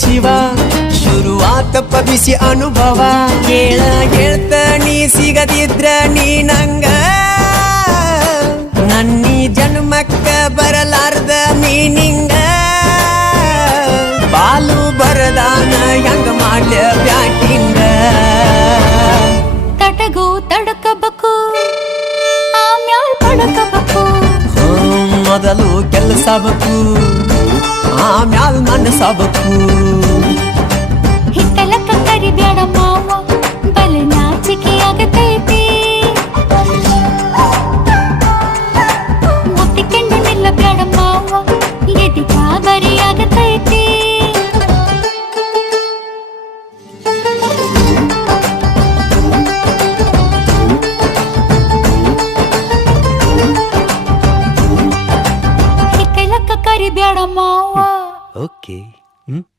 ಶಿವ ಶುರುವಾತಪ್ಪ ಬಿಸಿ ಅನುಭವ ಕೇಳ ಹೇಳ್ತ ನೀ ಸಿಗದಿದ್ರ ನೀ ನಂಗ ನನ್ನೀ ಜನ್ಮಕ್ಕ ಬರಲಾರ್ದ ಮೀನಿಂಗ ಬಾಲು ಬರದಾನ ಹೆಂಗ ಮಾಡ್ಲ ಬ್ಯಾಟಿಂಗ ತಟಗೂ ತಡಕಬೇಕು ಆಮ್ಯಾಲ್ ಪಡಕಬೇಕು ಮೊದಲು ಕೆಲಸಬೇಕು ಆಮ್ಯಾಲ್ ಮನಸಬೇಕು ಹಿತ್ತಲಕ್ಕ ಕರಿಬ್ಯಾಡ ಮಾವ ಬಲ ನಾಚಿಕೆ ಆಗತೈತಿ ಮುತ್ತಿಕೊಂಡು ನಿಲ್ಲಬ್ಯಾಡ ಮಾವ ಎದಿ ಗಾಬರಿ ಆಗತೈತಿ ಹಿತ್ತಲಕ್ಕ ಕರಿಬ್ಯಾಡ ಮಾವ ಓಕೆ